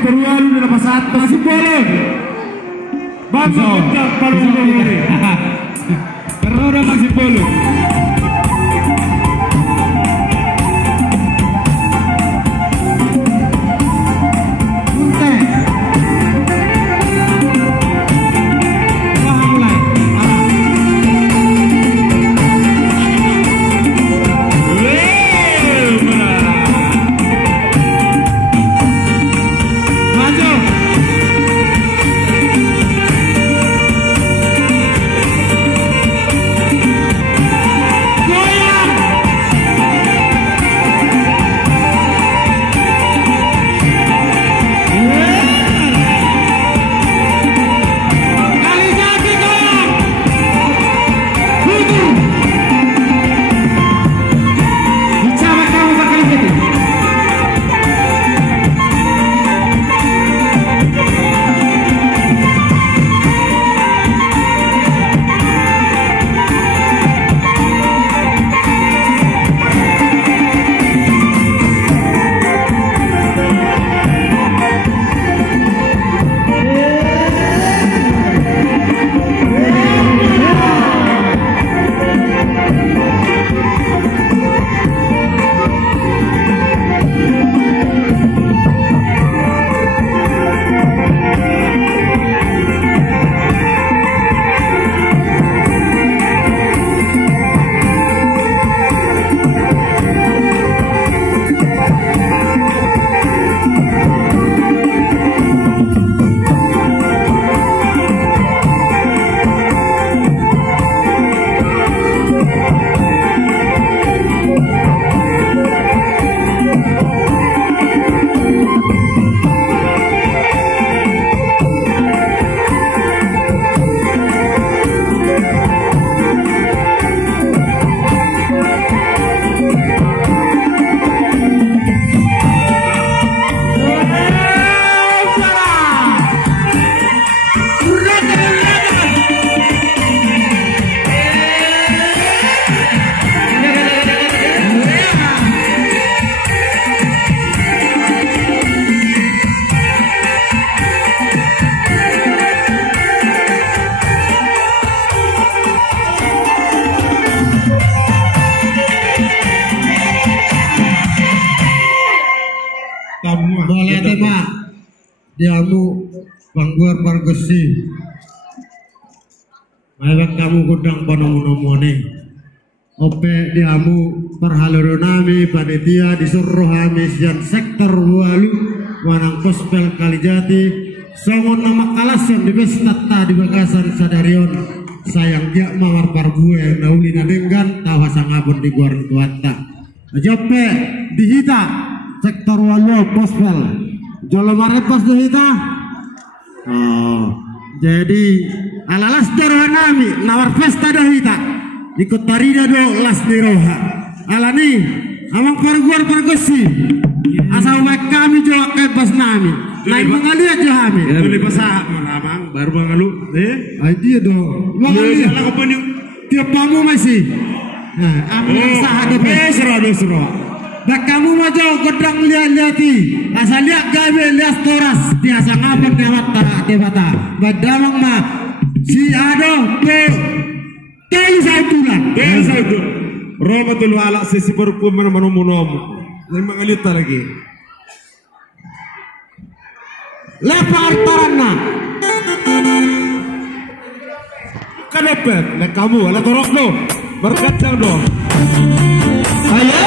sektor walu di lepas satu masih boleh. Bangsa kita paling boleh. Karena udah masih boleh. Boleh tema diamu Bangguar Pargesi. Mayang kamu gudang panomo-nomone. Ope diamu perhalurunami panitia disuruh hamisian sektor walu wanang kospel Kalijati. Songon nama kalasan di pesta di Bagasan Sadarion. Sayang dia mawar parbue nauli nadenggan tawa sangabun di guar tuata. Jope dihita sektor walu kospel. Jolo marepas dihita. Oh, jadi alalas darohanami nawar pesta dahita ikut tarida do las diroha alani amang parguar pargosi asal wek kami jawab kepas nami naik mengalu aja kami Boleh pasah amang baru mengalu dia do mengalu salah apa nih tiap kamu masih nah amang sah ada serah dak kamu majo gedang lihat-lihati asal lihat gawe lihat toras biasa ngapet lewat tebata badamang mah si ado ke Telsautulan Romatul wala sisi perpun menom yang mengalita lagi lepar tarana kanepet na kamu ala torok no berkacang dong ayo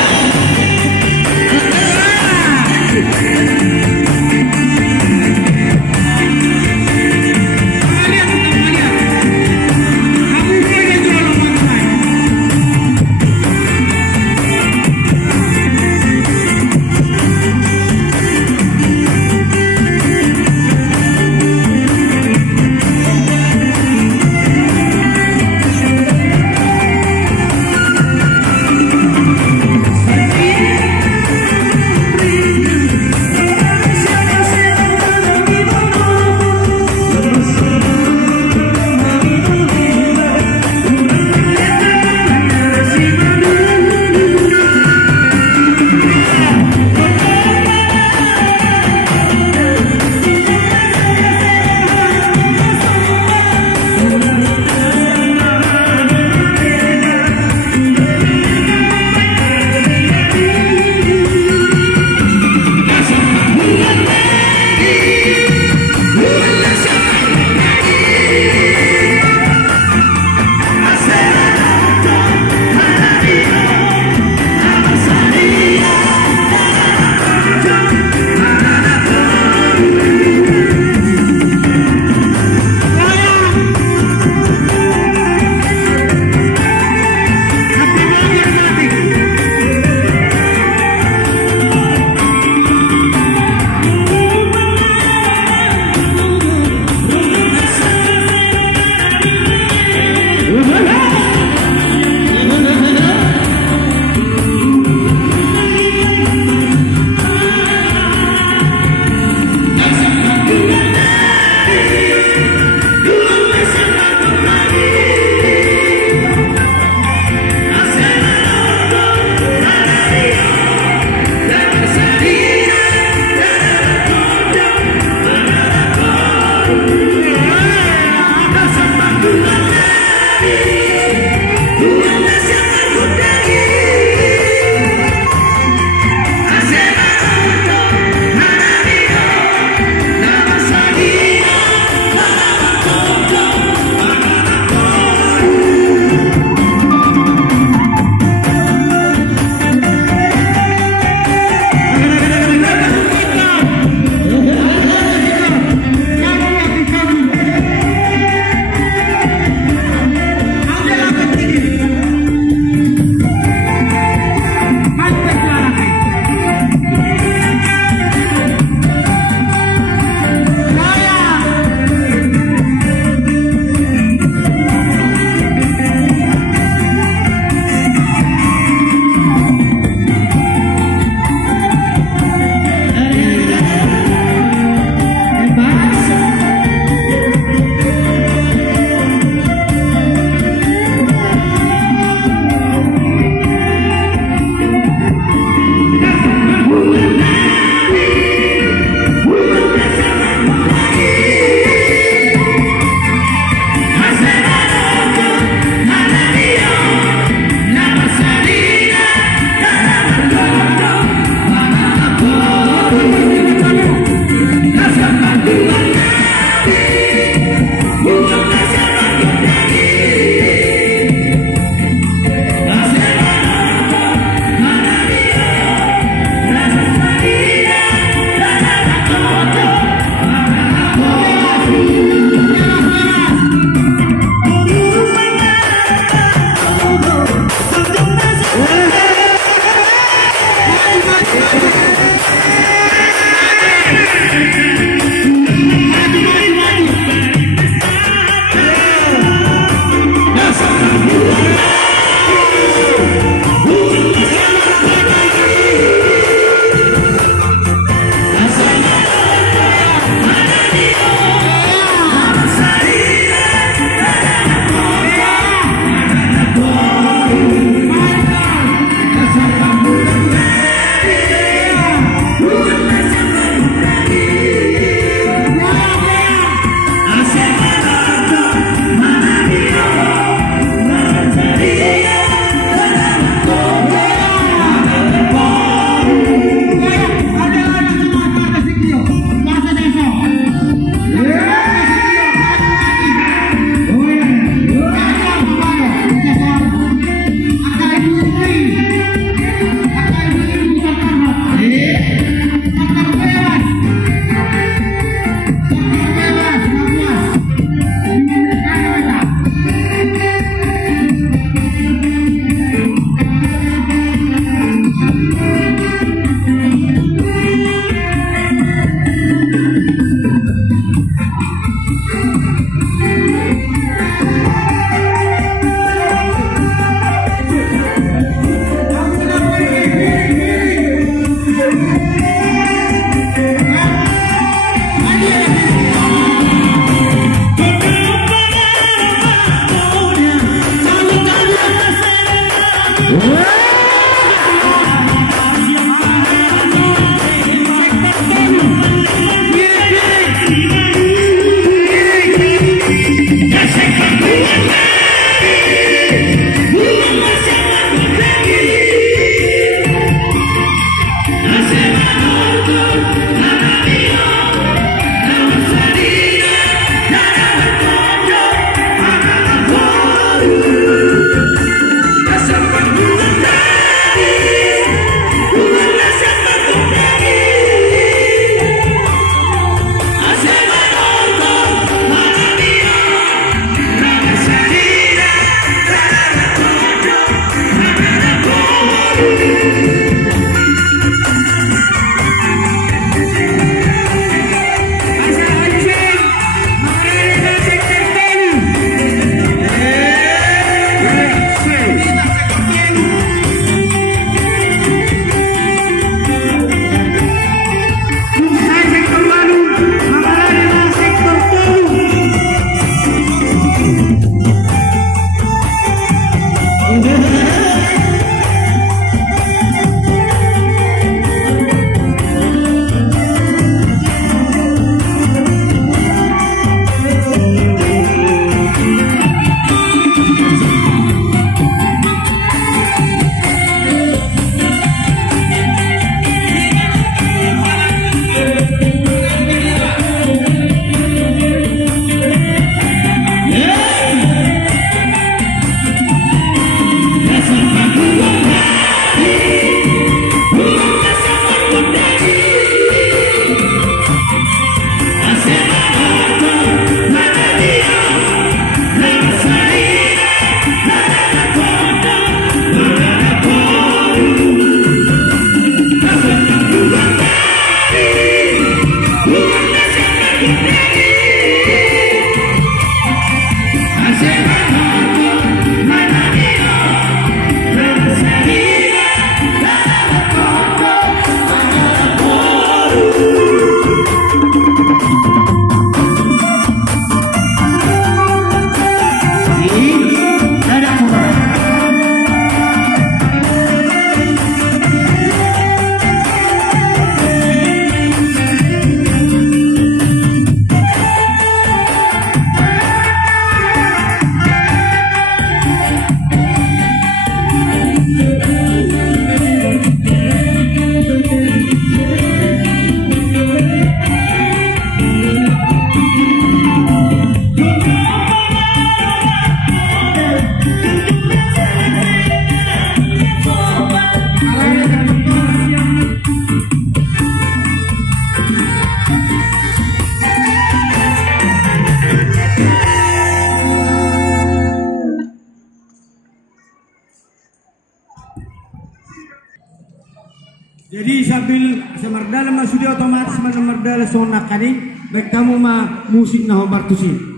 Jadi sambil semardala masudi otomatis semardala sonak kani baik tamu ma musik na hobartusin.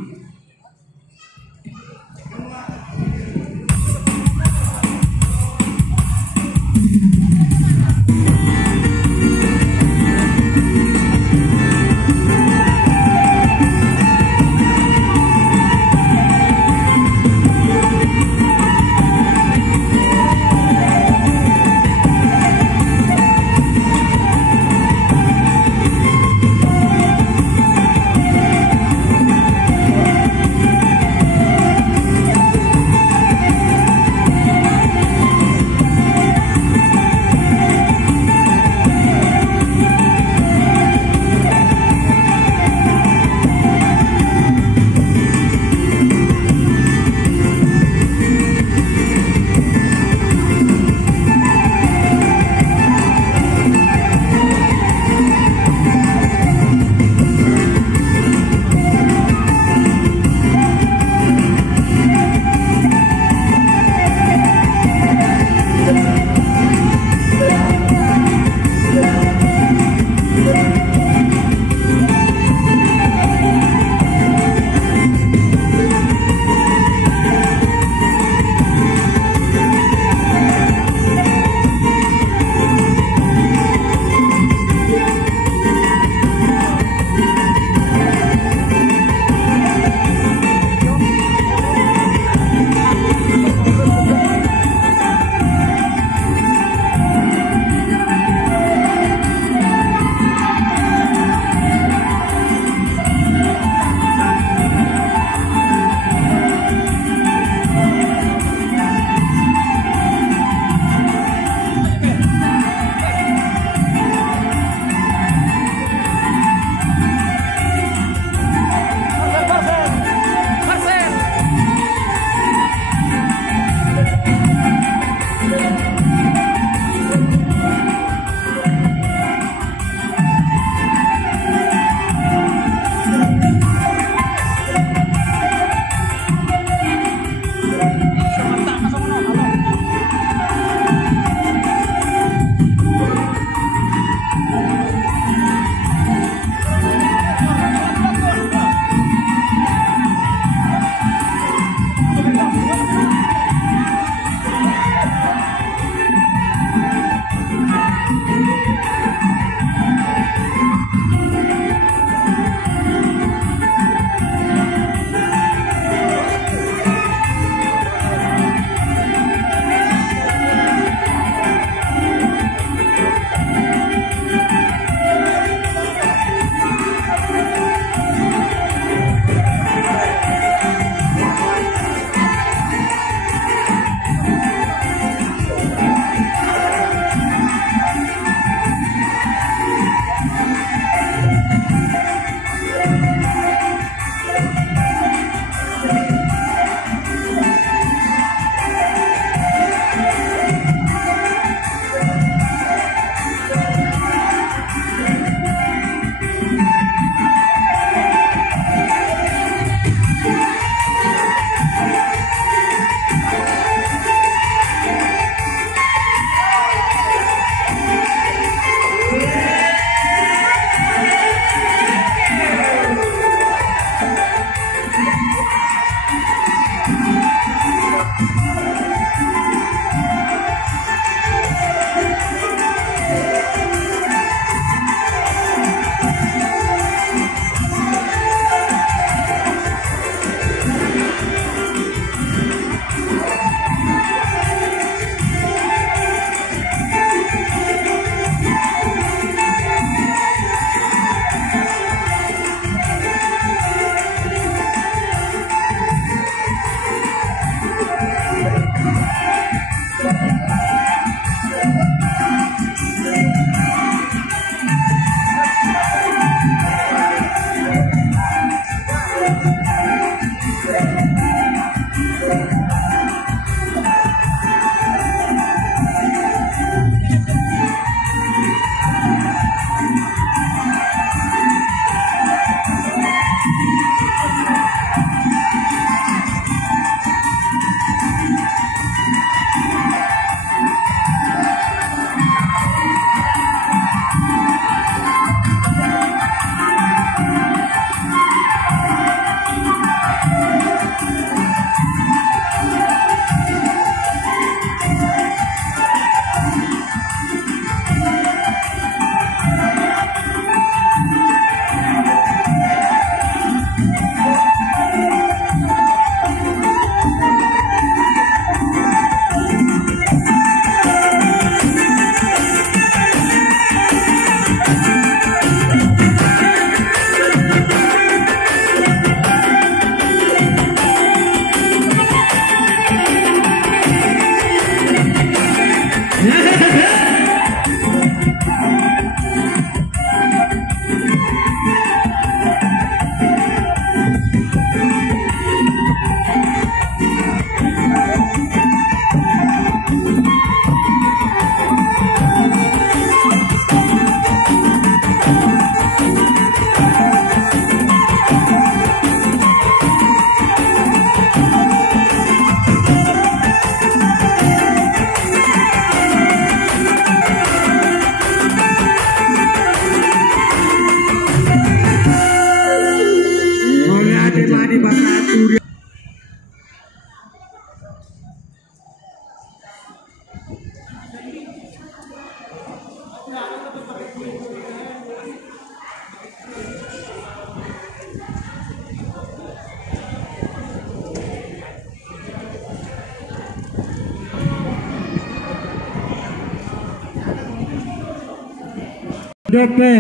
dope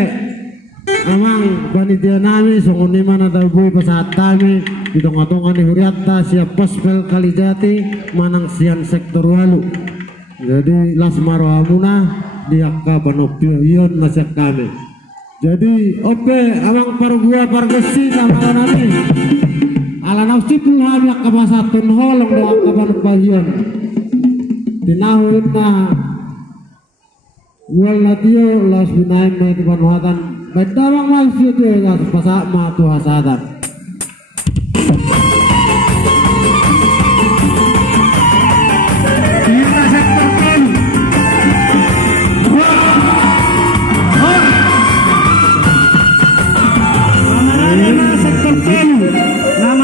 amang panitia nami songoni mana tabui pesat kami hitung-hitungan huriatta siap pospel Kalijati manang sian sektor walu jadi lasmaro amuna diakka panopio ion nasyak kami jadi ope amang pargua pargesi sama nami ala nafsi pun hamyak kamasatun holong diakka panopahion tinahun na wal natio las binaim mai panuhatan baik damang masjid ya pasak ma tu hasadan